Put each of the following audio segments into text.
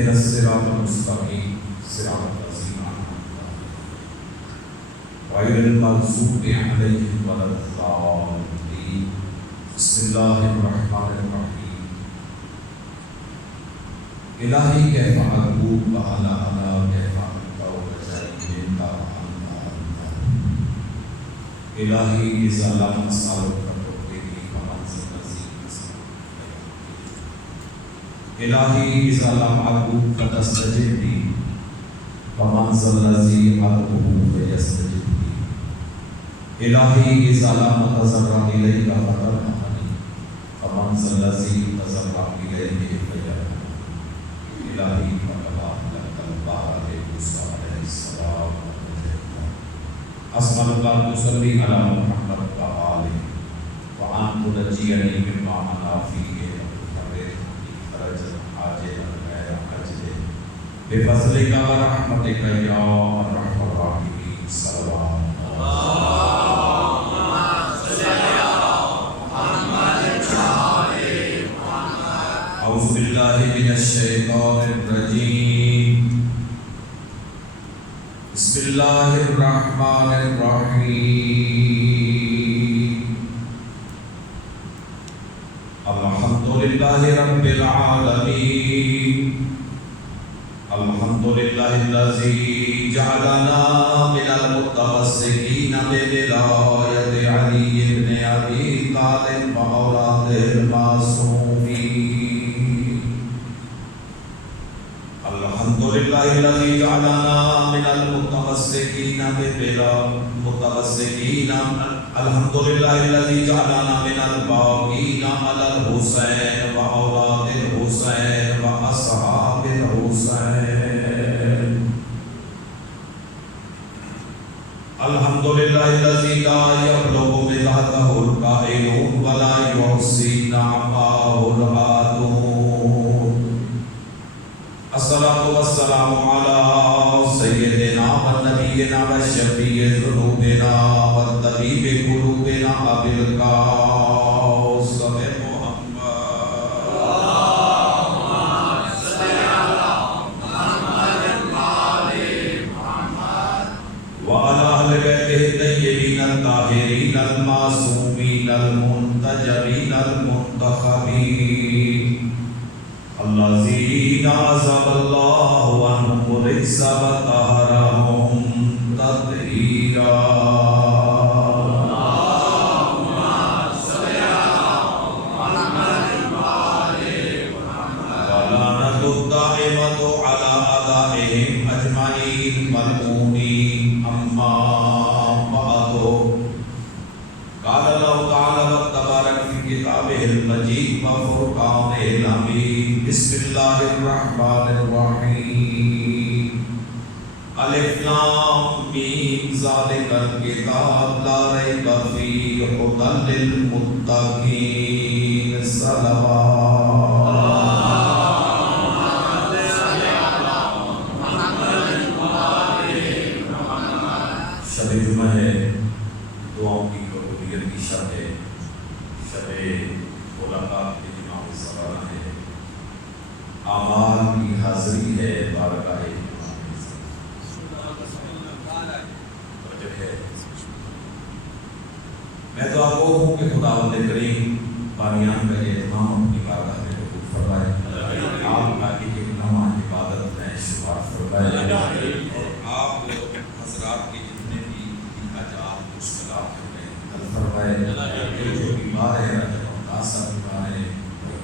اهدنا الصراط المستقيم صراط الذين أنعمت عليهم غير المغضوب عليهم ولا الضالين. بسم الله الرحمن الرحيم. إلهي كيف أقول وعلى أنا كيف أقول وجزائي أنت إلهي إذا لم أسألك تقديري فمن ذا الذي يسألك. إلهي إذا لم أدعوك فتستجب لي فمن ذا الذي أدعوه فيستجب لي. إلهي إذا لم أتضرع إليك فترحمني فمن ذا الذي أتضرع إليه فيرحمني. إلهي فكما أهلكت البحر بموسى عليه السلام أسألك أن تصلي على محمد وآله وأن تنجيني مما أنا فيه وتفرجني فرجا عاجلا غير عاجل بفضلك ورحمتك يا أرحم الراحمين. صلوات أعوذ بالله من الشيطان الرجيم. بسم الله الرحمن الرحيم. الحمد لله رب العالمين. الحمد لله الذي جعلنا من المتمسكين بولاية علي بن أبي طالب وأولاد المعصومين. الحمد لله الذي جعلنا من المتمسكين الحمد لله الذي جعلنا من الباقين على الحسين وأولاد الحسين وأصحاب الحسين. الحمد لله الذي لا يبلغ مدحه القائلون ولا يحصي نعمه العادون. الصلاة والسلام على سيدنا ونبينا وشفيع ذنوبنا وطبيب قلوبنا أبي القاسم محمد. اللهم صل على محمد وآل محمد وعلى أهل بيته الطيبين الطاهرين المعصومين المنتجبين المنتخبين الذين عزب الله عنهم الرجس وطهرهم تطهيرا. اللهم صل على محمد وآل محمد ولعنة الدائمة على أعدائهم أجمعين ملعونين. أما بعد قال الله تعالى وتبارك في كتابه المجيد وفرقانه الحميد. بسم الله الرحمن الرحيم. الف لام میم ذلک الکتاب لا ریب فیہ ھدی للمتقین. صلوات شب جمعہ ہے، دعاؤں کی قبولیت کی شب ہے، شب ملاقات کی جماع سوالہ ہے، اعمال کی حاضری ہے، بارگاہ ہے. میں تو آپ کو ہوں کہ خداوند کریم بانیان کا یہ اہتمام اپنی بارگاہ میں قبول فرمائے، آپ باقی کے گناہ عبادت میں شمار فرمائے، اور آپ حضرات کے جتنے بھی حاجات مشکلات ہیں حل فرمائے. جو بیمار ہے ناسا بیمار ہے،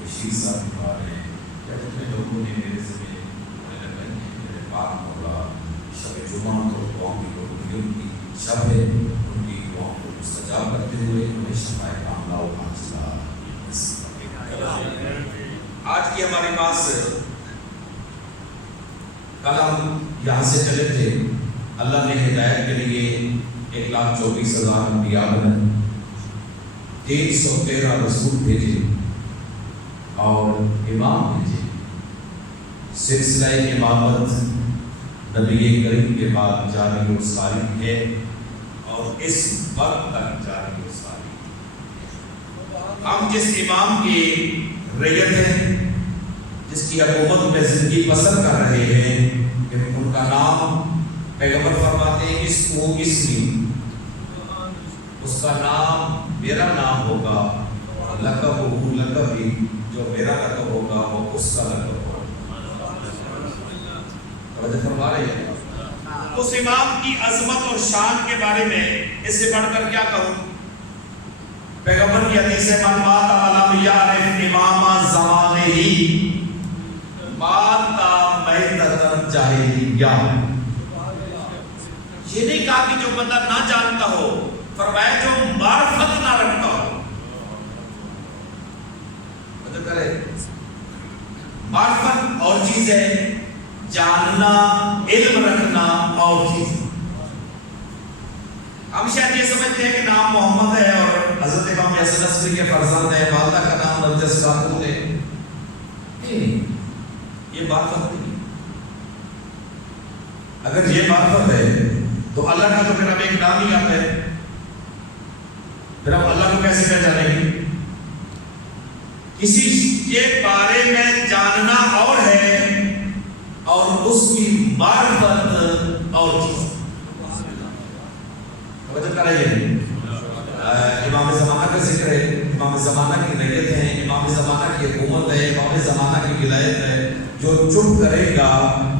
بشیر صاحب بیمار ہے، یا جتنے لوگوں نے میرے سے میرے پاک مولا شب جمعہ کو دعاؤں کی قبولیت کی شب ہے، ان کی دعاؤں کو مستجاب کرتے ہوئے انہیں شفاء کاملہ و حاصلہ. آج کی ہمارے پاس کل ہم یہاں سے چلے تھے، اللہ نے ہدایت کے لیے 1,24,000 انبیاء بنائے، 313 رسول بھیجے اور امام بھیجے. سلسلہ امامت نبی کریم کے بعد جاری و ساری ہے اور اس وقت تک جاری و ساری. ہم جس امام کی ریت ہیں، جس کی حکومت میں زندگی بسر کر رہے ہیں کہ ان کا نام پیغمبر فرماتے ہیں اسمی، اس کا نام میرا نام ہوگا، لقب ہو لقب بھی، جو میرا لقب ہوگا وہ اس کا لقب ہوگا۔ توجہ فرما رہے ہیں؟ اس امام کی عظمت اور شان کے بارے میں اس سے بڑھ کر کیا کہوں؟ پیغمبر کی حدیث ہے من مات علم یعرف امام زمانہ مات میتۃ جاہلیہ۔ یہ نہیں کہا کہ جو بندہ نہ جانتا ہو، فرمایا جو معرفت نہ رکھتا ہو۔ مطلب کرے معرفت اور چیز ہے، جاننا علم رکھنا اور چیز۔ ہم شاید یہ سمجھتے ہیں کہ نام محمد ہے اور حضرت امام حسن عصری کے فرزند ہے، والدہ کا نام نرجس خاتون ہے۔ نہیں، یہ معرفت نہیں۔ اگر یہ معرفت ہے تو اللہ کا تو پھر ہم ایک نام ہی آتا ہے، پھر ہم اللہ کو کیسے پہچانیں گے؟ کسی کے بارے میں جاننا اور ہے اور اس کی معرفت اور چیز۔ توجہ کرائیے، امام زمانہ کا ذکر ہے، امام زمانہ کی نیت ہے، امام زمانہ کی حکومت ہے، امام زمانہ کی ولایت ہے۔ جو چپ کرے گا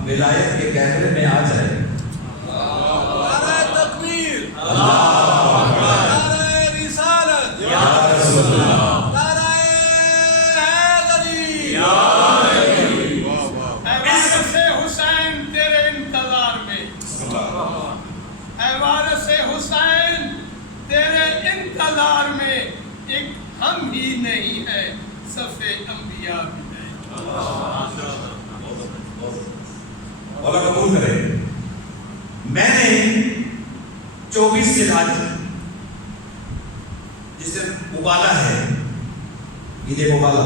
ولایت کے کیمرے میں آ جائے گا۔ نعرہ تکبیر، نعرہ رسالت، یا رسول اللہ، نعرہ حیدری، وارث حسین تیرے انتظار میں، اے وارث حسین تیرے انتظار میں ایک ہم ہی نہیں ہے، صف انبیاء بھی نہیں۔ اللہ قبول کرے۔ میں نے 24 ذی الحج جسے مبالہ ہے، عید مبالہ،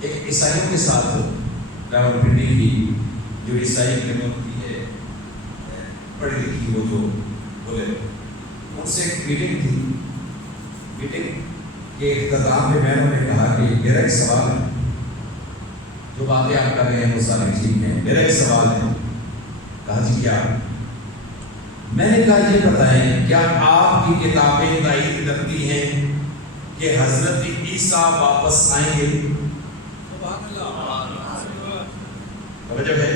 ایک عیسائیوں کے ساتھ راول پنڈی کی جو عیسائی کمیونٹی ہے پڑھی لکھی، وہ جو بولے، ان سے ایک میٹنگ تھی۔ میٹنگ کے اختتام میں میں نے کہا کہ میرا ایک سوال ہے، جو باتیں آپ کر رہے ہیں وہ سارے ٹھیک ہیں، میرا ایک سوال ہے۔ کہا جی کیا؟ میں نے کہا یہ بتائیں کیا آپ کی کتابیں تائید کرتی ہیں کہ حضرت عیسیٰ واپس آئیں گے؟ توجہ ہے؟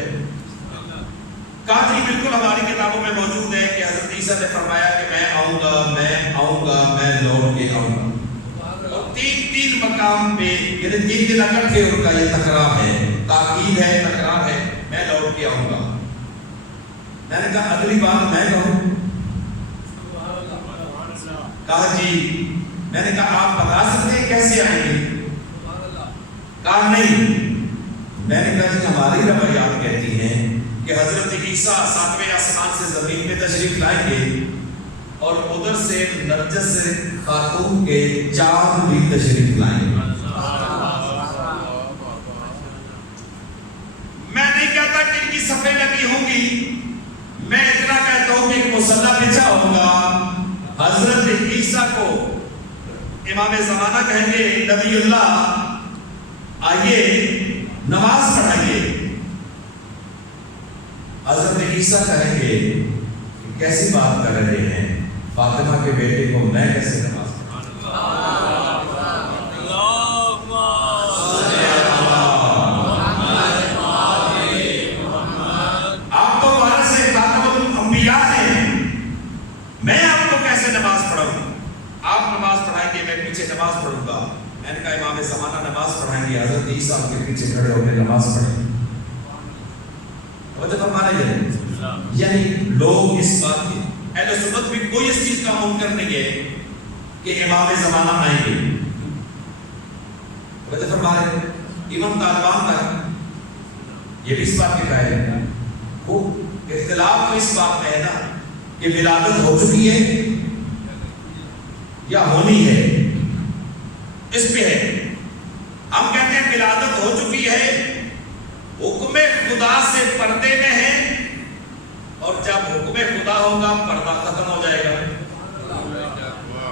کہا جی بالکل ہماری کتابوں میں موجود ہے کہ حضرت عیسیٰ نے فرمایا کہ میں آؤں گا، میں لوٹ کے آؤں گا۔ تین مقام پہ، یعنی 3 دن اکٹھے ان کا یہ تکرار ہے، تاکید ہے، تکرار ہے، میں لوٹ کے آؤں گا۔ میں نے کہا اگلی بات میں کہوں؟ کہا جی، میں نے کہا آپ بتا سکتے ہیں کیسے آئیں گے؟ کہا نہیں۔ میں نے کہا جی ہماری روایات کہتی ہیں کہ حضرت عیسیٰ 7ویں آسمان سے زمین میں تشریف لائیں گے اور ادھر سے نرجس خاتون کے چاند بھی تشریف لائیں گے۔ میں نہیں کہتا کہ ان کی صفیں لگی ہوں گی، میں اتنا کہتا ہوں کہ ایک مصلی بچھا ہوگا، حضرت عیسیٰ کو امام زمانہ کہیں گے نبی اللہ آئیے نماز پڑھائیے۔ حضرت عیسیٰ کہیں گے کیسی بات کر رہے ہیں، فاطمہ کے بیٹے کو میں کیسے نماز پڑھاؤں؟ آپ تو وارث خاتم الانبیاء ہیں، میں آپ کو کیسے نماز پڑھاؤں؟ آپ نماز پڑھائیں گے، میں پیچھے نماز پڑھوں گا۔ میں نے کہا امام زمانہ نماز پڑھائیں گے، حضرت عیسیٰ کے پیچھے کھڑے ہو کے نماز پڑھیں گے۔ توجہ فرما رہے ہیں؟ یعنی لوگ اس بات کی، اہل سنت بھی کوئی اس چیز کا منکر نہیں ہے کہ امام زمانہ آئیں گے۔ توجہ فرما رہے ہیں؟ امام طالبان تک یہ بھی اس بات کے قائل ہے، وہ اختلاف اس بات میں ہے نا کہ ولادت ہو چکی ہے یا ہونی ہے، اس پہ ہے۔ ہم کہتے ہیں ولادت ہو چکی ہے، حکم خدا سے پردے میں ہے، اور جب حکم خدا ہوگا پردہ ختم ہو جائے گا۔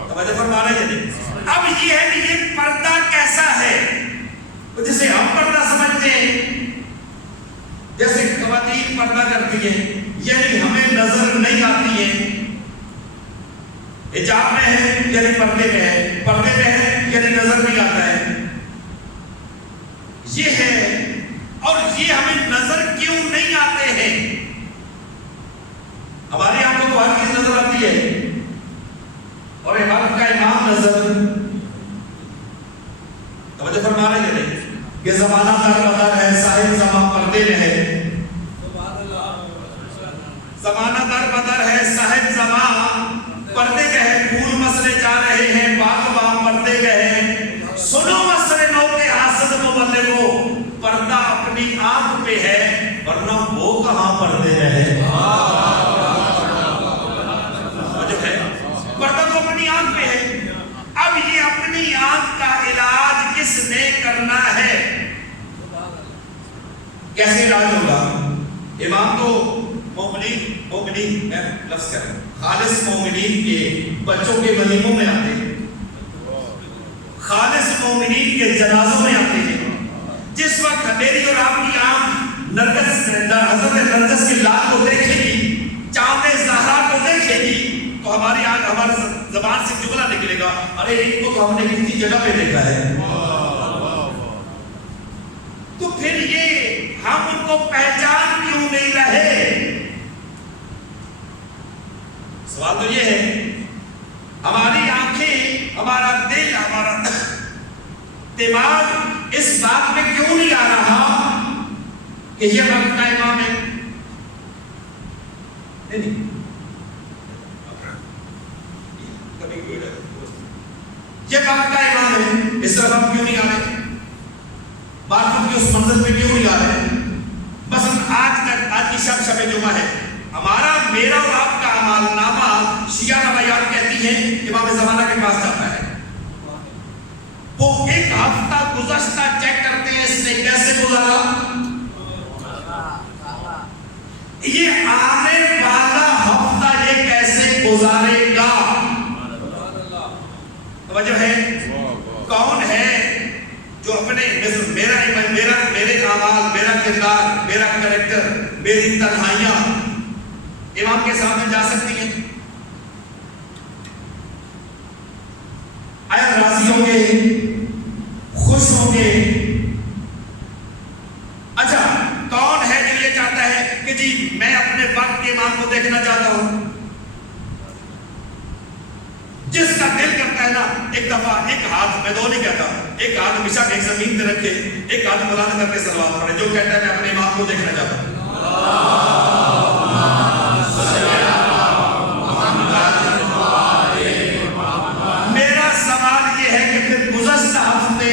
توجہ فرما رہے ہیں؟ اب یہ ہے کہ یہ پردہ کیسا ہے جسے ہم ہے، یعنی ہمیں نظر نہیں آتی ہے. حجاب میں ہے یعنی پردے میں ہے، پردے میں ہے یعنی نظر نہیں آتا ہے. یہ ہے. اور یہ ہمیں نظر کیوں نہیں آتے ہیں؟ ہماری آنکھوں کو ہر چیز نظر آتی ہے اور عبادت کا امام نظر. توجہ فرما رہے ہیں کہ زمانہ در بدر ہے، صاحب زمان پردے میں ہے. زمانہ در بدر ہے، صاحب زمان پردے میں ہے. پھول مسلے جا رہے ہیں، باغ باغ پردے میں ہے. سنو مسئلے نو کے حاسد مبلغو، پردہ اپنی آنکھ پہ ہے ورنہ وہ کہاں پردے میں ہے. پردہ تو اپنی آنکھ پہ ہے. اب یہ اپنی آنکھ کا علاج کس نے کرنا ہے؟ کیسے علاج ہوگا؟ امام تو مومنین لفظ کریں خالص مومنین کے بچوں کے ولیموں میں آتے ہیں، خالص مومنین کے جنازوں میں آتے ہیں. جس وقت میری اور آپ کی آنکھ حضرت نرگس کی لال کو دیکھے گی، چاند زہرا کو دیکھے گی، تو ہماری آنکھ ہماری زبان سے جملہ نکلے گا، ارے ان کو تو ہم نے کسی جگہ پہ دیکھا ہے. تو پھر یہ ہم ان کو پہچان کیوں نہیں رہے؟ سوال تو یہ ہے. ہماری آنکھیں، ہمارا دل، ہمارا دماغ اس بات میں کیوں نہیں آ رہا کہ یہ وقت کا امام ہے؟ یہ وقت کا امام ہے، اس طرف ہم کیوں نہیں آ رہے؟ باتوں کی اس منزل پہ کیوں نہیں آ رہے؟ بس آج کی شب جمعہ ہے. ہمارا، میرا اور آپ کا اعمال نامہ شیعہ روایات کہتی ہیں امام زمانہ کے پاس جاتا ہے. وہ ایک ہفتہ گزشتہ چیک کرتے ہیں اس نے کیسے گزارا. یہ آنے والا ہفتہ یہ کیسے گزارے گا. توجہ ہے. کون ہے جو اپنے میرے اعمال، میرا کردار، میرا کریکٹر، میری تنہائیاں امام کے سامنے جا سکتی ہیں؟ آیا راضی ہوں گے، خوش ہوں گے؟ اچھا، کون ہے جو یہ چاہتا ہے کہ جی میں اپنے وقت کے امام کو دیکھنا چاہتا ہوں؟ جس کا دل کرتا ہے نا، ایک دفعہ ایک ہاتھ، میں دو نہیں کہتا، ایک ہاتھ ہمیشہ ایک زمین پہ رکھے، ایک ہاتھ بلند کر کے صلوات پڑھے. جو کہتا ہے میں اپنے امام کو دیکھنا چاہتا ہوں. میرا سوال یہ ہے کہ پھر گزشتہ ہفتے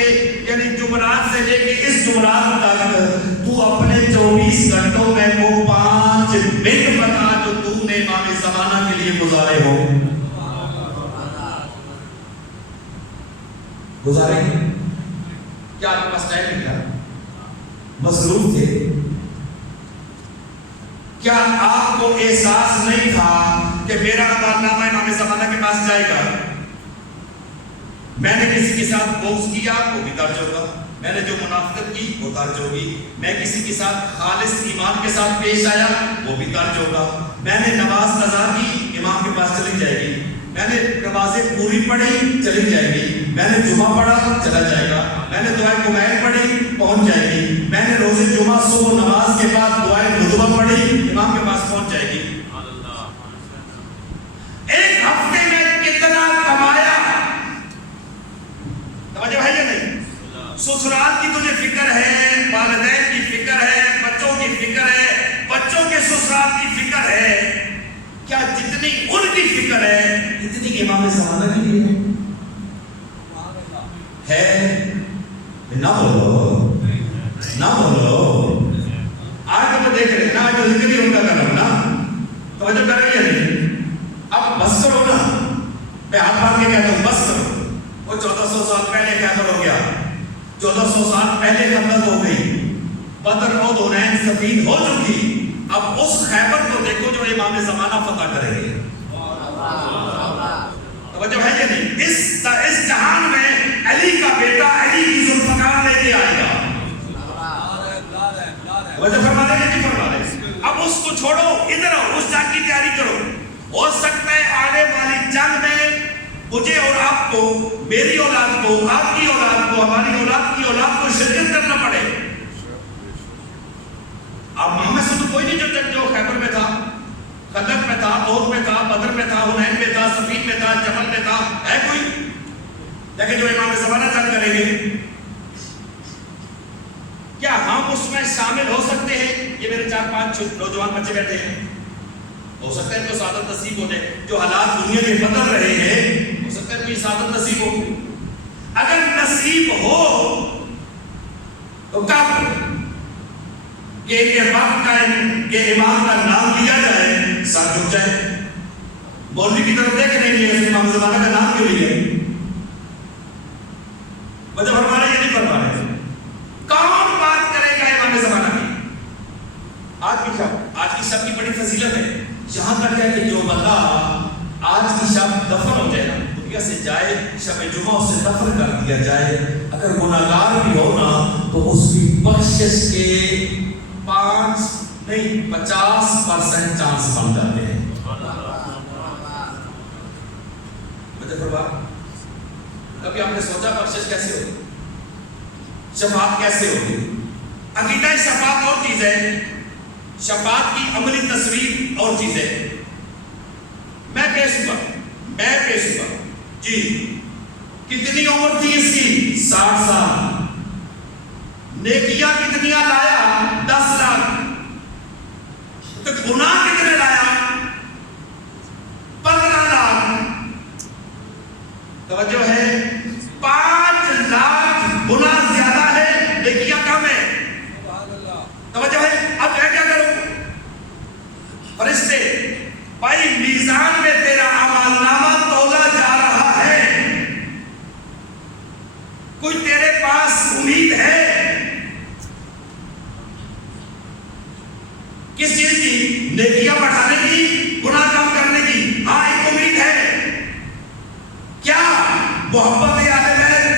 یعنی جمعرات سے لے کے اس جمعرات تک تو اپنے 24 گھنٹوں میں وہ 5 منٹ بتا جو تو نے امام زمانہ کے لیے گزارے ہو. گزارے کیا آپ کے پاس ٹائم نہیں تھا؟ مصروف تھے؟ کیا آپ کو احساس نہیں تھا کہ میرا اعمالنامہ امام زمانہ کے پاس جائے گا؟ میں نے کسی کے ساتھ بغض کیا وہ بھی درج ہوگا، میں نے جو منافقت کی وہ درج ہوگی، میں کسی کے ساتھ خالص ایمان کے ساتھ پیش آیا وہ بھی درج ہوگا، میں نے نماز قضا کی امام کے پاس چلی جائے گی، میں نے نمازیں پوری پڑھی چلی جائے گی، میں نے جمعہ پڑھا چلا جائے گا، میں نے دعائے کمیل پڑھی پہنچ جائے گی، میں نے روزے جمعہ صبح نماز کے بعد دعائے ندبہ پڑھی امام کے پاس پہنچ جائے گی. ایک ہفتے میں کتنا کمایا؟ توجہ ہے یا نہیں؟ سسرال کی تجھے فکر ہے، والدین کی فکر ہے، بچوں کی فکر ہے، بچوں کے سسرال کی فکر ہے. کیا جتنی ان کی فکر ہے اتنی امام زمانہ کی ہے؟ نہ بولو نہ بولو. آج تو میں دیکھ رہے ہیں نا، آج تو ذکر ہی ان کا کر رہا ہوں نا. توجہ کر رہی ہے نہیں؟ اب بس کرو نا. میں ہاتھ باندھ کے کہتا ہوں بس کرو. وہ 1400 سال پہلے خیبر ہو گیا، 1400 سال پہلے خندق ہو گئی، بدر اور حنین سفید ہو چکی. اب اس خیبر کو دیکھو جو امام زمانہ فتح کریں گے. توجہ ہے یا نہیں؟ اس جہان میں علی کا بیٹا علی کی ذوالفقار لے کے آئے گا. توجہ فرما رہے ہیں نہیں فرما رہے؟ اب اس کو چھوڑو، ہو سکتا ہے آنے والی جنگ میں مجھے اور آپ کو، میری اولاد کو، آپ کی اولاد کو، ہماری اولاد کی اولاد کو شرکت کرنا پڑے۔ اب ہم میں سے تو کوئی نہیں جو خیبر میں تھا، خندق میں تھا، احد میں تھا، بدر میں تھا، حنین میں تھا، صفین میں تھا، جمل میں تھا، ہے کوئی؟ لیکن جو امام زمانہ جنگ کریں گے، کیا ہم اس میں شامل ہو سکتے ہیں؟ یہ میرے 4-5 نوجوان بچے بیٹھے ہیں، ہو سکتا ہے تو سعادت نصیب ہو جائے۔ جو حالات دنیا کے بدل رہے ہیں، ہو سکتا ہے کوئی سعادت نصیب ہو۔ اگر نصیب ہو تو کب کہ وقت کا کہ امام کا نام لیا جائے، ساتھ جھک جائے۔ مولوی کی طرف دیکھ نہیں لیا، امام زمانہ کا نام کیوں لیا؟ مطلب فرما رہے یہ نہیں فرما رہے۔ کون بات کرے گا امام زمانہ کی؟ آج کی شب کی بڑی فضیلت ہے، یہاں تک ہے کہ جو بندہ آج کی شب دفن ہو جائے نا، دنیا سے جائے، شب جمعہ اسے دفن کر دیا جائے، اگر گناہگار بھی ہو نا تو اس کی بخشش کے 50% چانس بن جاتے ہیں۔ کبھی آپ نے سوچا بخشش کیسے ہوگی، شفاعت کیسے ہوگی؟ عقیدہ شفاعت اور چیز ہے، شفاعت کی عملی تصویر اور چیز ہے۔ میں پیش ہوا جی، کتنی عمر تھی اس کی؟ 60 سال۔ نیکیاں کتنیاں لایا؟ 10 لاکھ۔ تو گناہ کتنے لایا؟ 15 لاکھ۔ توجہ ہے، 5 لاکھ گناہ زیادہ ہے، نیکیاں کم ہے۔ توجہ ہے، اب میں کیا کروں؟ فرشتے، بھائی میزان میں تیرا اعمال نامہ تولا جا رہا ہے، کوئی تیرے پاس امید ہے کس چیز کی؟ نیکیاں بڑھانے کی، گناہ کم کرنے کی؟ ہاں ایک امید ہے، کیا؟ محبت اہل بیت۔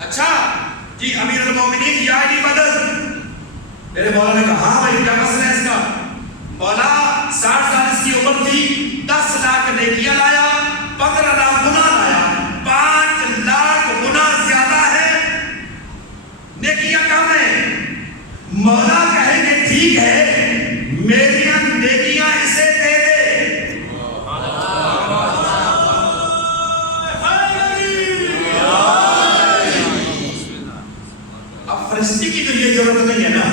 اچھا جی، امیر المومنین یا علی مدد۔ میرے مولا نے کہا ہاں بھائی کیا مسئلہ ہے اس کا؟ مولا 60 سال اس کی عمر تھی، 10 لاکھ نیکیاں لایا، 15 لاکھ گناہ لایا، 5 لاکھ گناہ زیادہ ہے، نیکیاں کم ہیں۔ مولا کہیں گے ٹھیک ہے، میری نیکیاں اسے دے دے۔ اب فرشتے کی تو یہ ضرورت نہیں ہے نا،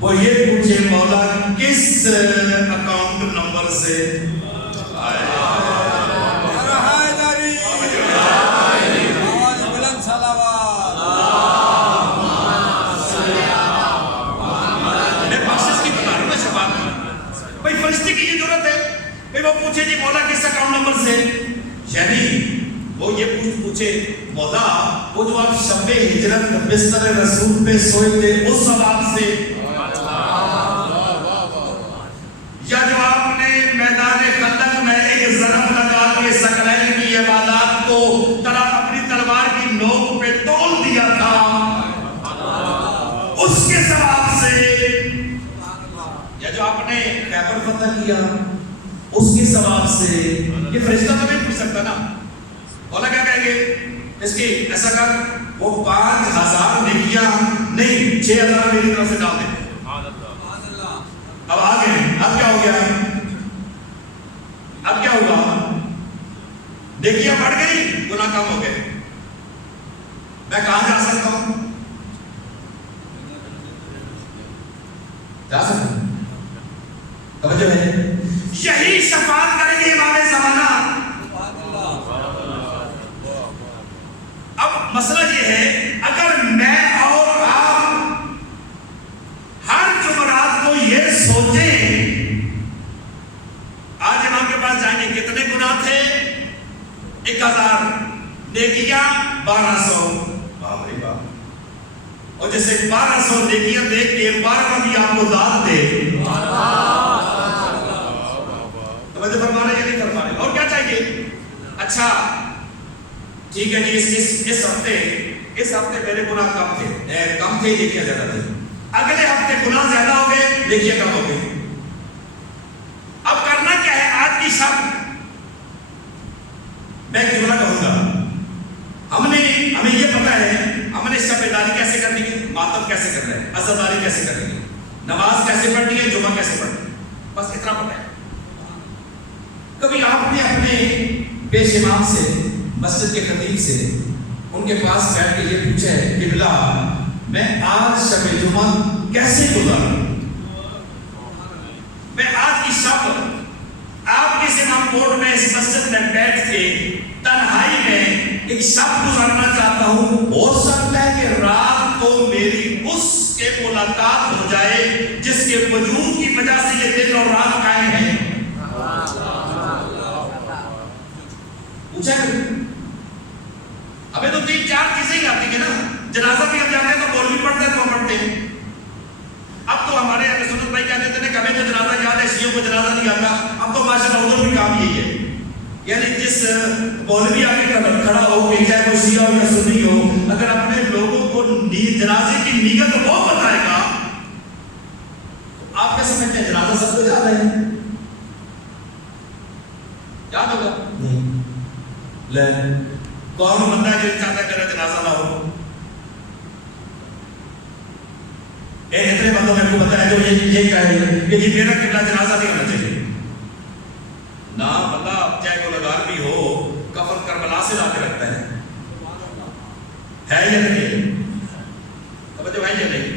وہ یہ پوچھے مولا کس اکاؤنٹ نمبر سے فرشتے کی یہ ضرورت ہے، پھر وہ پوچھے جی مولا کس اکاؤنٹ نمبر سے، یعنی وہ یہ پوچھے مولا وہ جو آپ شب ہجرت بستر رسول پہ سوئے تھے اس ثواب سے، یا جو آپ نے میدان خندق میں ایک ضرب لگا کے ثقلین کی عبادات کو اپنی تلوار کی نوک پہ تول دیا تھا، اس کے ثواب سے، یا جو آپ نے خیبر فتح کیا اس کے ثواب سے۔ یہ فرشتہ تو نہیں پوچھ سکتا نا، مولا کیا کہیں گے اس کی ایسا کر وہ 5000 نیکیاں نہیں 6000 میری طرف سے ڈال دے۔ اب آگے اب کیا ہو گیا؟ اب کیا ہوا؟ نیکیاں بڑھ گئی، گناہ کم ہو گئے، میں کہاں جا سکتا ہوں؟ جا سکتا ہوں؟ توجہ ہے، یہی شفاعت کریں گے امام زمانہ۔ اب مسئلہ یہ ہے، اگر میں اور آپ ہر جمعرات کو یہ سوچیں، آج امام کے پاس جائیں گے کتنے گناہ تھے؟ 1000، نیکیاں 1200، باپ رے باپ، اور جیسے 1200 نیکیاں دیکھ کے 12 بھی آپ کو داد دے، توجہ فرما رہے یا نہیں فرما رہے؟ اور کیا چاہیے؟ اچھا ٹھیک ہے جی، اس ہفتے میرے گناہ کم تھے نیکیاں زیادہ تھے، اگلے ہفتے گناہ زیادہ ہو گئے، دیکھیے کم ہو گئے. اب کرنا کیا ہے؟ آج کی شب میں ایک جملہ کہوں گا. ہمیں یہ پتا ہے ہم نے شب بیداری کیسے کرنی ہے، ماتم کیسے کرنا ہے، عزاداری کیسے کرنی ہے، نماز کیسے پڑھنی ہے، جمعہ کیسے پڑھنی ہے، بس اتنا پتا ہے. کبھی آپ نے اپنے پیش امام سے، مسجد کے خطیب سے، ان کے پاس بیٹھ کے یہ پوچھا ہے کہ بلا میں آج شب جمعہ کیسے گزاروں؟ میں آج کی شب آپ کے امام کوٹ میں اس مسجد میں بیٹھ کے تنہائی میں ایک شب گزارنا چاہتا ہوں. ہو سکتا ہے کہ رات کو میری اس کے ملاقات ہو جائے جس کے وجود کی وجہ سے یہ دن اور رات قائم ہے. پوچھا ہمیں تو 3-4 چیزیں ہی آتی ہیں نا. جنازہ بھی ہم جاتے ہیں تو مولوی پڑھتے ہیں تو ہم پڑھتے ہیں. اب تو ہمارے اہل سنت بھائی کہتے تھے کہ ہمیں تو جنازہ یاد ہے، شیعوں کو جنازہ نہیں آتا. اب تو ماشاءاللہ ادھر بھی کام یہی ہے. یعنی جس مولوی آگے کھڑا ہو کہ چاہے وہ شیعہ ہو یا سنی ہو، اگر اپنے لوگوں کو جنازے کی نیت وہ بتائے گا تو آپ کیا سمجھتے ہیں جنازہ سب کو یاد ہے؟ یاد ہوگا نہیں. کون بندہ ہے جو چاہتا ہے میرا جنازہ نہ ہو؟ اتنے بندوں میں کو بتایا جو یہ کہے کہ جی میرا قبلہ جنازہ نہیں ہونا چاہیے. نہ بندہ چاہے کو لگار بھی ہو کفن کربلا سے لا کے رکھتا ہے یا نہیں؟ توجہ ہے یا نہیں؟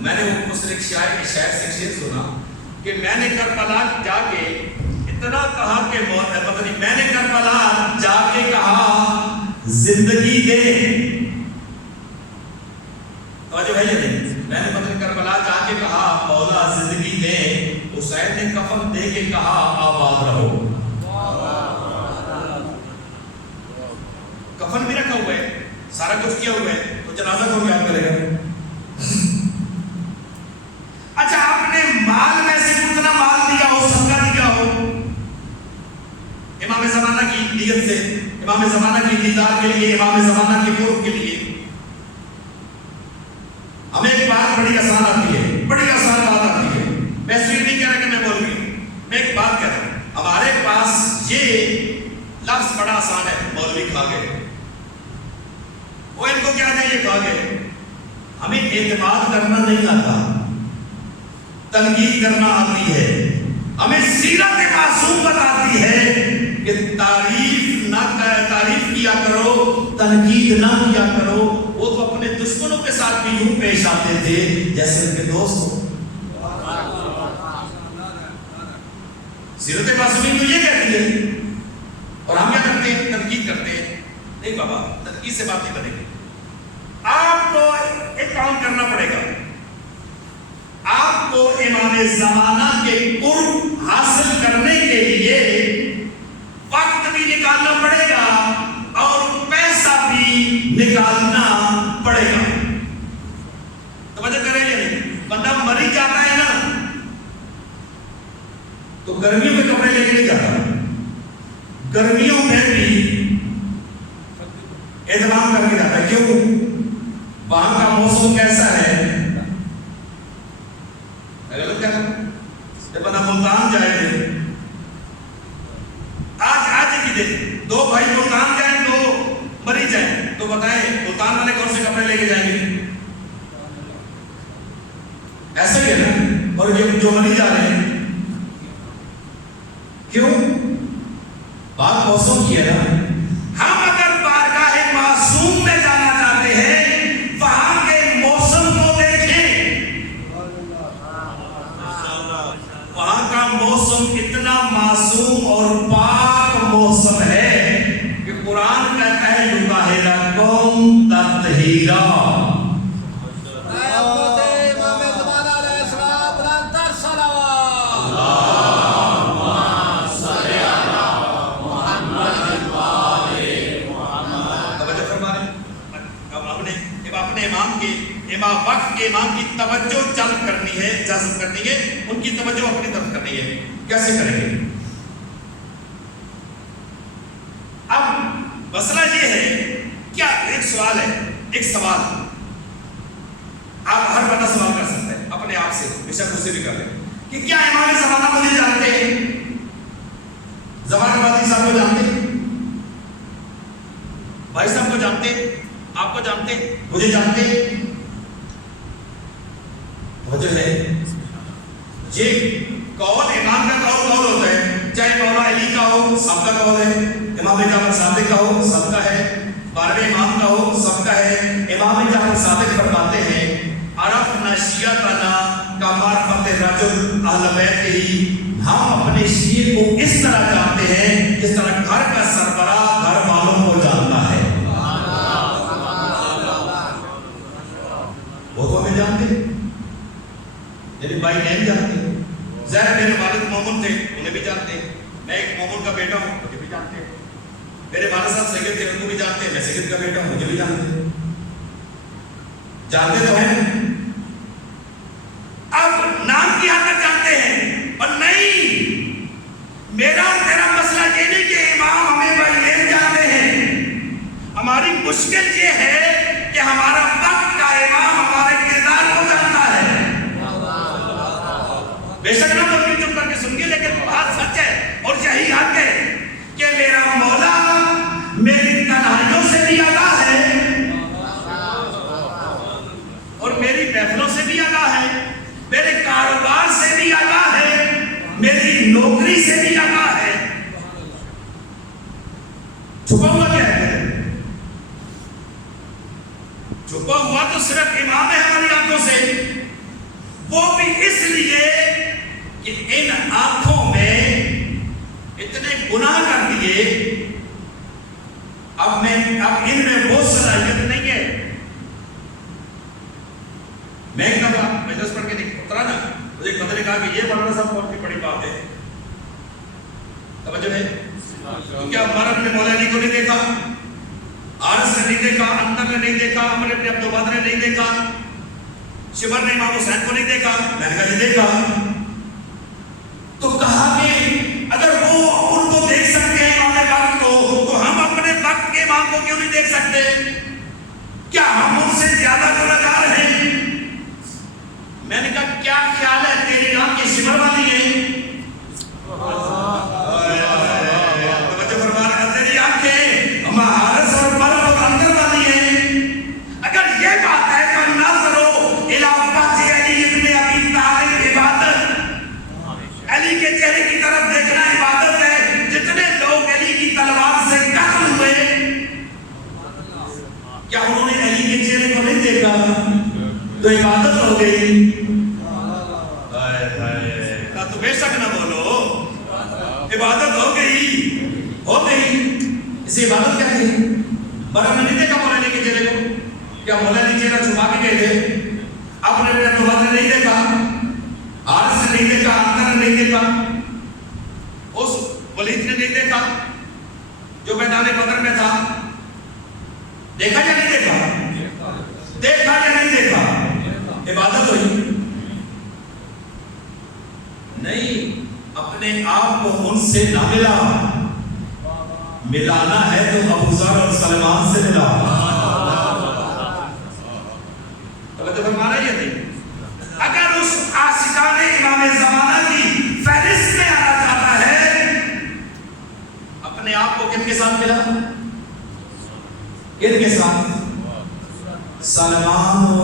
میں نے وہ مصرک شاعر کے شاعر سے شعر سنا کہ میں نے کربلا جا کے اتنا کہا کہ میں نے کربلا جا کے کہا زندگی دے. توجہ ہے یا نہیں؟ میں نے بدر کربلا جا کے کہا مولا زندگی دے. حسین نے کفن دے کے کہا آباد رہو. کفن بھی رکھا ہوا ہے، سارا کچھ کیا ہوا ہے، تو جنازہ کون یاد کرے گا؟ اچھا آپ نے مال میں سے کتنا مال دیا ہو، صدقہ دیا ہو امام زمانہ کی نیت سے، امام زمانہ کی دیدار کے لیے، امام زمانہ کی قرب کے لیے. ہمیں ایک بات بڑی آسان آتی ہے، بڑی آسان بات آتی ہے. میں اس لیے نہیں کہہ رہا کہ میں مولوی ہوں، میں ایک بات کہہ رہا ہوں. ہمارے پاس یہ لفظ بڑا آسان ہے، مولوی کھا گئے، وہ ان کو کیا ہے یہ کھا گئے. ہمیں اعتماد کرنا نہیں آتا، تنقید کرنا آتی ہے. ہمیں سیرت معصوم بتاتی ہے کہ تعریف کیا کرو، تنقید نہ کیا کرو. وہ تو اپنے دشمنوں کے ساتھ بھی یوں پیش آتے تھے جیسے ان کے دوست ہو. سیرت معصومین تو یہ کہتی ہے، اور ہم کیا کرتے ہیں؟ تنقید کرتے ہیں. نہیں بابا، تنقید سے بات نہیں بنے گی. آپ کو ایک کام کرنا پڑے گا. آپ کو امام زمانہ کے قرب حاصل کرنے کے لیے وقت بھی نکالنا پڑے گا اور پیسہ بھی نکالنا پڑے گا. توجہ کریں یا نہیں؟ بندہ مری جاتا ہے نا تو گرمیوں میں کپڑے لے کے نہیں جاتا، گرمیوں میں بھی اہتمام کر کے جاتا ہے. کیوں؟ وہاں کا موسم کیسا ہے؟ جب بندہ ملتان جائے، آج کی دن 2 بھائی ملتان جائیں، 2 مری جائیں، تو بتائیں ملتان والے کون سے کپڑے لے کے جائیں گے؟ ایسا ہی ہے نا. اور جو مری جا رہے ہیں کیوں؟ بات موسم کی ہے نا. ہم اگر بارگاہ معصوم میں جانا چاہتے ہیں، وہاں کے موسم کو دیکھیں. وہاں کا موسم اتنا معصوم اور پاک موسم ہے کہ قرآن کہتا ہے یطہرکم تطہیرا. وقت کے امام کی توجہ جذب کرنی ہے، ان کی توجہ اپنی طرف کرنی ہے. کیسے کریں گے؟ اب مسئلہ یہ ہے، کیا ایک سوال ہے، ایک سوال آپ ہر آپ سے, بے شک مجھ سے بھی کر لیں, کہ کیا امام زمانہ مجھے جانتے ہیں؟ زمانہ بادی صاحب کو جانتے ہیں, بھائی صاحب کو جانتے ہیں, آپ کو جانتے ہیں, مجھے جانتے ہیں؟ وجہ ہے یہ قول امام کا قول ہوتا ہے, چاہے مولا علی کا ہو سب کا قول ہے, امام جعفر صادق کا ہو سب کا ہے, 12ویں امام کا ہو سب کا ہے. امام جعفر صادق فرماتے ہیں عرفنا شیعتنا کمعرفت رجل اہل بیت ہی, ہم اپنے شیعہ کو اس طرح جانتے ہیں جس طرح گھر کا سربراہ گھر والوں کو جانتا ہے. وہ تو ہمیں جانتے ہیں, میرے بھائی نہیں جانتے. ظاہر میرے والد مومن تھے, انہیں بھی جانتے ہیں. میں ایک مومن کا بیٹا ہوں, مجھے بھی جانتے ہیں. میرے والد صاحب سید تھے, ان کو بھی جانتے ہیں. میں سید کا بیٹا ہوں, مجھے بھی جانتے ہیں. جانتے تو ہیں. اب نام کی حد تک جانتے ہیں, اور نہیں, میرا اور تیرا مسئلہ یہ نہیں کہ امام ہمیں بھائی نہیں جانتے ہیں. ہماری مشکل یہ ہے کہ ہمارا وقت کا امام ہمارے کردار کو جانتا ہے. بے شک نہ بولیں چپ کر کے سن گے, لیکن بات سچ ہے اور یہی حق ہے کہ میرا مولا میری تنہائیوں سے بھی آگاہ ہے اور میری محفلوں سے بھی آگاہ ہے, میرے کاروبار سے بھی آگاہ ہے, میری نوکری سے بھی آگاہ ہے. چھپا ہوا کیا ہے؟ چھپا ہوا تو صرف امام ہے ہماری آنکھوں سے, وہ بھی اس لیے کہ ان آنکھوں میں اتنے گناہ کر دیے. اب ان میں وہ صلاحیت نہیں ہے. میں ایک دفعہ مجلس پڑھ کے اترا نا, مجھے ایک بندے نے کہا کہ یہ مولانا صاحب بہت ہی بڑی بات ہے. توجہ ہے, کیا عمر نے مولا علی کو نہیں دیکھا, آنس نے نہیں دیکھا, انتر نے نہیں دیکھا, عمر ابن عبد الوہاب نے نہیں دیکھا, شبر نے امام حسین کو نہیں دیکھا. میں نے کہا یہ دیکھا. تو کہا کہ اگر وہ ان کو دیکھ سکتے ہیں امام وقت کو, تو ہم اپنے وقت کے امام کو کیوں نہیں دیکھ سکتے؟ کیا ہم ان سے زیادہ گنہگار ہیں؟ میں نے کہا کیا خیال ہے تیری آنکھیں شبر والی ہیں؟ توجہ فرما رہا, تیری آنکھیں مہارس اور مرد اور اندر والی ہیں. اگر یہ بات ہے تو نظرو الی وجه علی ابن ابی طالب عبادت, علی کے چہرے کی طرف دیکھنا عبادت ہے. جتنے لوگ علی کی تلوار سے قتل ہوئے, کیا انہوں نے علی کے چہرے کو نہیں دیکھا تو عبادت ہو گئی؟ تو بے شک نہ بولو, عبادت ہو گئی, ہو گئی. اسے عبادت کہتے ہیں. بڑا میں نہیں دیکھا مولا علی کے چہرے کو, کیا مولا علی چہرہ چھپا کے گئے تھے؟ آپ نے اپنے دوبارہ نے نہیں دیکھا, آرس نے نہیں دیکھا, انتر نے نہیں دیکھا, اس ولید نے نہیں دیکھا جو میدان بدر میں تھا. دیکھا یا نہیں دیکھا؟ دیکھا یا نہیں دیکھا؟ عبادت ہوئی نہیں. اپنے آپ کو ان سے نہ ملا, ملانا ہے تو ابو ذر اور سلمان سے ملا. توجہ فرما رہے ہیں. اگر اس عاشقان امام زمانہ کی فہرست میں آنا چاہتا ہے, اپنے آپ کو کن کے ساتھ ملا؟ کن کے ساتھ؟ سلمان و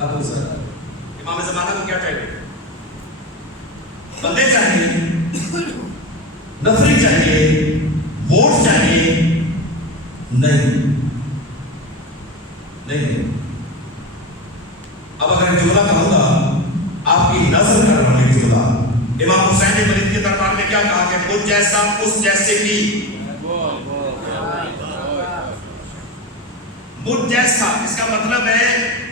ابو ذر. امام زمانہ کو کیا چاہیے؟ بندے چاہیے, نفری چاہیے, ووٹ چاہیے؟ نہیں. اب اگر جملہ کہوں گا, آپ کی نظر کر رہا ہے جملہ. امام حسین نے ولید کے دربار میں کیا کہا کہ مجھ جیسا اس جیسے کی, مجھ جیسا, اس کا مطلب ہے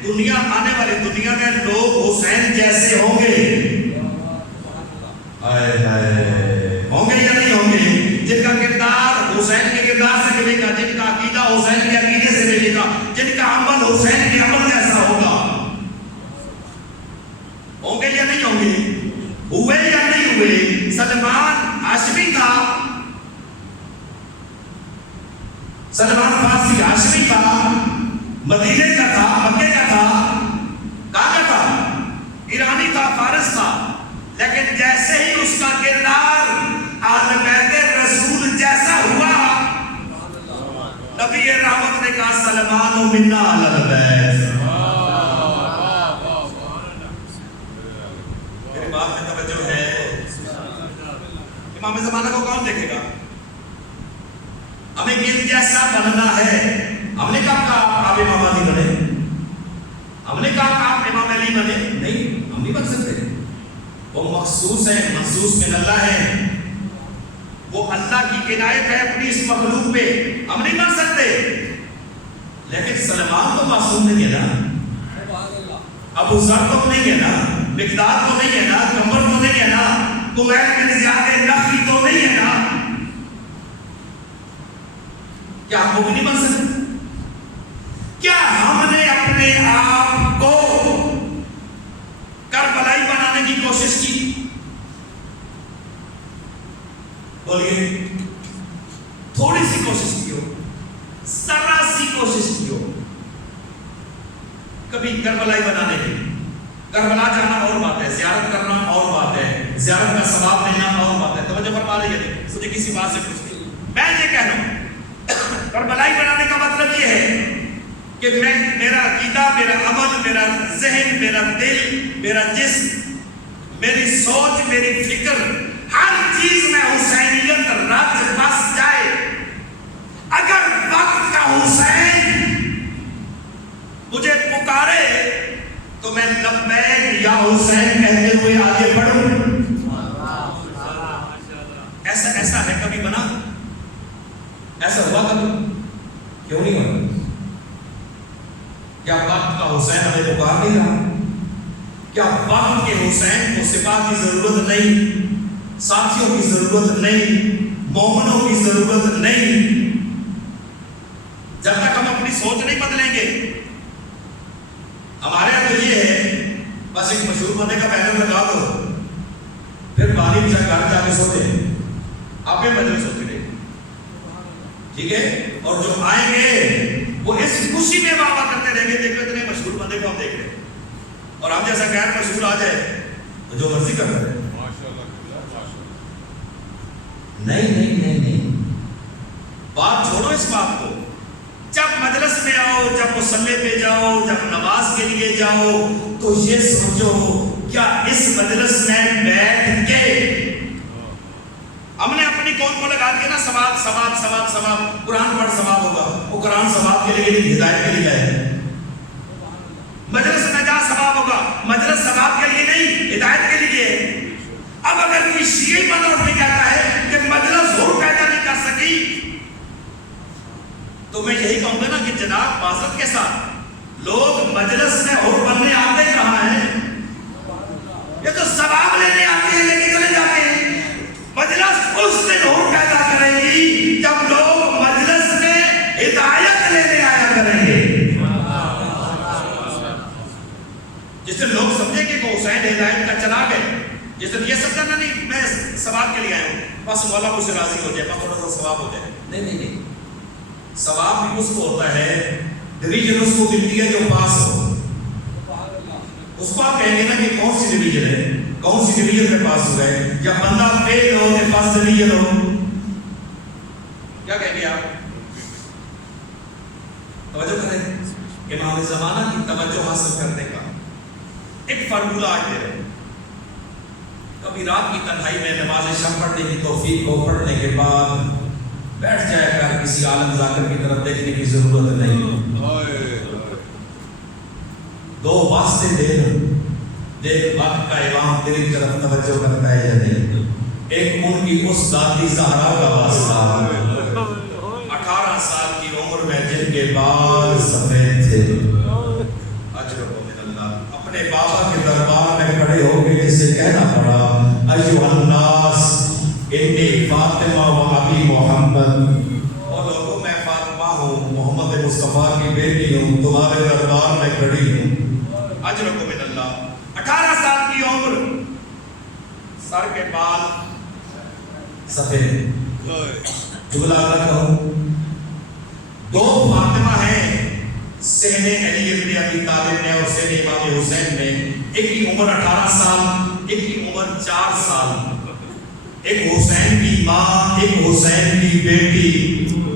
دنیا آنے والی دنیا میں لوگ حسین جیسے ہوں گے. ہوں گے یا نہیں ہوں گے؟ جن کا کردار حسین کے کردار سے ملے گا, جن کا عقیدہ حسین کے عقیدے سے ملے گا, جن کا عمل حسین کے عمل جیسا ہوگا. ہوں گے یا نہیں ہوں گے؟ ہوئے یا نہیں ہوئے؟ سلمان ہاشمی تھا, سلمان فارسی ہاشمی تھا, مدینے کا تھا, مکے کا تھا, کہاں کا تھا؟ ایرانی تھا، فارس تھا، لیکن جیسے ہی اس کا کردار آل بیت رسول جیسا ہوا، نبی رحمت نے کہا سلمان منا آل بیت. میرے بات میں توجہ ہے؟ امام زمانہ کو کون دیکھے گا؟ ہمیں کن جیسا بننا ہے. ہم نے کہا آپ امام علی بنے، ہم نے کہا آپ امام علی بنے، نہیں، ہم نہیں بن سکتے. وہ مخصوص ہے، مخصوص من اللہ ہے، وہ اللہ کی عنایت ہے اپنی اس مخلوق پہ، ہم نہیں بن سکتے. لیکن سلمان تو معصوم نہیں ہے نا، ابو ذر تو نہیں ہے نا، مقداد تو نہیں ہے نا، کمر تو نہیں ہے نا، قمیل بن زیاد نخعی تو نہیں ہے نا. کیا ہم وہ بھی نہیں بن سکتے؟ کیا ہم نے اپنے آپ کو کربلائی بنانے کی کوشش کی؟ بولیے، تھوڑی سی کوشش کی ہو، ذرا سی کوشش کی ہو کبھی کربلائی بنانے کی؟ کربلا جانا اور بات ہے، زیارت کرنا اور بات ہے، زیارت کا ثواب لینا اور بات ہے. توجہ فرما لیجیے، مجھے کسی بات سے پوچھتے میں یہ کہہ رہا ہوں کربلائی بنانے کا مطلب یہ ہے کہ میرا عقیدہ، میرا عمل، میرا ذہن، میرا دل، میرا جسم، میری سوچ، میری فکر، ہر چیز میں حسینیت رچ بس جائے. اگر وقت کا حسین مجھے پکارے تو میں لبیک یا حسین کہتے ہوئے آگے بڑھوں. ایسا ہے کبھی بنا؟ ایسا ہوا کبھی؟ کیوں نہیں ہوا؟ کیا وقت کا حسین ہمیں پکار نہیں رہا؟ کیا وقت کے حسین کو سپاہ کی ضرورت نہیں، ساتھیوں کی ضرورت نہیں، مومنوں کی ضرورت نہیں؟ جب تک ہم اپنی سوچ نہیں بدلیں گے. ہمارے یہاں تو یہ ہے بس ایک مشہور بندے کا بینر لگا دو، پھر غالب گھر جا کے سوتے ہیں، آپ مجلس ہوتی رہے، ٹھیک ہے. اور جو آئیں گے وہ اس خوشی میں واہ واہ کرتے رہیں گے، دیکھو اتنے مشہور بندے کو ہم دیکھ رہے ہیں، اور ہم جیسا غیر مشہور آ جائے تو جو مرضی کر رہے ہیں. نہیں، بات چھوڑو اس بات کو. جب مجلس میں آؤ، جب مصلی پہ جاؤ، جب نماز کے لیے جاؤ تو یہ سمجھو کیا اس مجلس میں بیٹھ کے ہم نے اپنی قوم کو لگا دیا نا ثواب، قرآن پڑھ ثواب ہوگا. وہ قرآن ثواب کے لیے نہیں، ہدایت کے لیے ہے. مجلس میں جا ثواب ہوگا، مجلس ثواب کے لیے نہیں، ہدایت کے لیے. اب اگر کوئی شیعی مذہب میں کہتا ہے کہ مجلس ہو پیدا نہیں کر سکی، تو میں یہی کہوں گا نا کہ جناب معذرت کے ساتھ لوگ مجلس میں اور بننے آتے کہاں ہیں؟ یہ تو ثواب لینے آتے ہیں، لیکن چلے جاتے ہیں. مجلس اس دن اور پیدا کرے گی جب لوگ مجلس میں ہدایت لینے آیا کریں گے. جس سے لوگ سمجھیں گے کہ حسین ہدایت کا چراغ ہے. جس سے یہ سب کرنا نہیں میں ثواب کے لیے آیا ہوں، بس مولا مجھ سے راضی ہو جائے، بس تھوڑا سا ثواب ہو جائے. نہیں، ثواب بھی اس کو ہوتا ہے، ڈویژن اس کو ملتی ہے جو پاس ہو. اس کو آپ کہیں گے نا کہ کون سی ڈویژن ہے، کون سی ڈویژن میں پاس ہوا ہے. جب بندہ فیل ہو کہ فرسٹ ڈویژن ہو، کیا کہیں گے آپ؟ توجہ کریں. امام زمانہ کی توجہ حاصل کرنے کا ایک فارمولہ آج دے رہے ہیں. کبھی رات کی تنہائی میں نماز شب پڑھنے کی توفیق کو پڑھنے کے بعد بیٹھ جائے کر کسی عالم ذاکر کی طرف دیکھنے کی ضرورت نہیں. دو واسطے دیکھ وقت کا امام تیری طرف توجہ کرتا ہے یا نہیں. ایک ان کی اس ذاتی زہرا کا واسطہ، 18 سال کی عمر میں جن کے بال سفید تھے، اجر من اللہ، اپنے بابا کے دربار میں کھڑے ہو کے اسے کہنا پڑا ایھا الناس انی فاطمہ و ابی محمد. اور لوگوں میں فاطمہ ہوں، محمد مصطفیٰ کی بیٹی ہوں، تمہارے دربار میں کھڑی ہوں. اجرکم من اللہ. 18 سال کی عمر، سر کے بال سفید. جملہ نہ کہوں، دو فاطمہ ہیں، صحن علی ابن ابی طالب میں اور صحن امام حسین میں. ایک کی عمر 18 سال، ایک کی عمر 4 سال، ایک حسین کی ماں، ایک حسین کی بیٹی،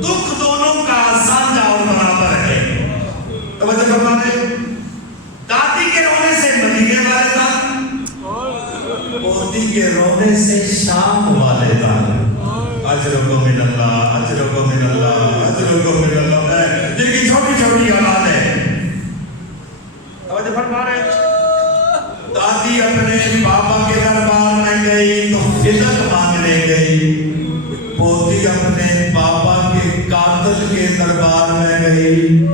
دکھ دونوں کا سانجھا اور برابر ہے۔ توجہ فرمائے، دادی کے رونے سے مدینے والے تھا، پوتی کے رونے سے شام والے تھا۔ اجرکم من اللہ، اجرکم من اللہ، اجرکم من اللہ، جن کی چھوٹی چھوٹی اولاد ہے۔ توجہ فرما رہے، دادی اپنے بابا کے دربار میں گئی تو عزت مانگنے گئی، پوتی اپنے بابا کے قاتل کے دربار میں گئی،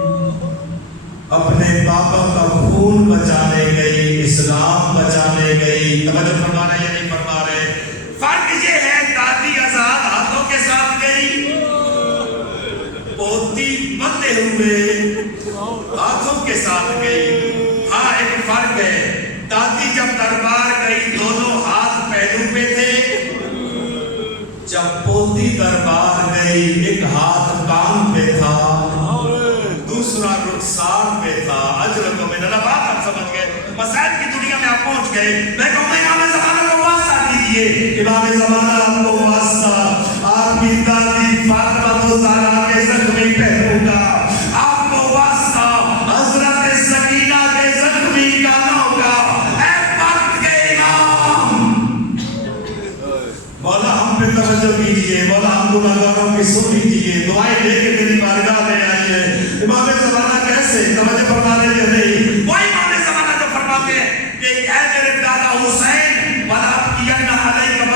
اپنے بابا کا خون بچانے گئی، اسلام بچانے گئی۔ توجہ فرما رہے یا نہیں فرما رہے؟ فرق یہ ہے، دادی آزاد ہاتھوں کے ساتھ گئی، پوتی بندھے ہوئے ہاتھوں کے ساتھ گئی۔ ہاں ایک فرق ہے، دادی جب دربار گئی دونوں ہاتھ پہلو پہ تھے، جب پوتی دربار گئی ایک ہاتھ کان پہ تھا، دوسرا رخسار پہ تھا۔ اجرکم من اللہ، بات آپ سمجھ گئے، مسائل کی دنیا میں آپ پہنچ گئے۔ میں کہوں گا امام زمانہ کو واسطہ دیجئے، امام زمانہ آپ کو واسطہ، آپ کی دادی فاطمہ الزہرا کے زخمی پہلو کا، آپ کو واسطہ حضرت سکینہ کے زخمی کانوں کا۔ اے وقت کے امام، مولا ہم پہ توجہ کیجئے، مولا ہم گناہگاروں کی سن لیجئے، دعائیں لے کے میری بارگاہ میں آئیے۔ امام زمانہ کیسے؟ توجہ فرمانے جو نہیں، وہ امام زمانہ جو فرماتے ہیں کہ اے میرے دادا حسین، وَلَا أَبْقِيَنَّ عَلَيْكَ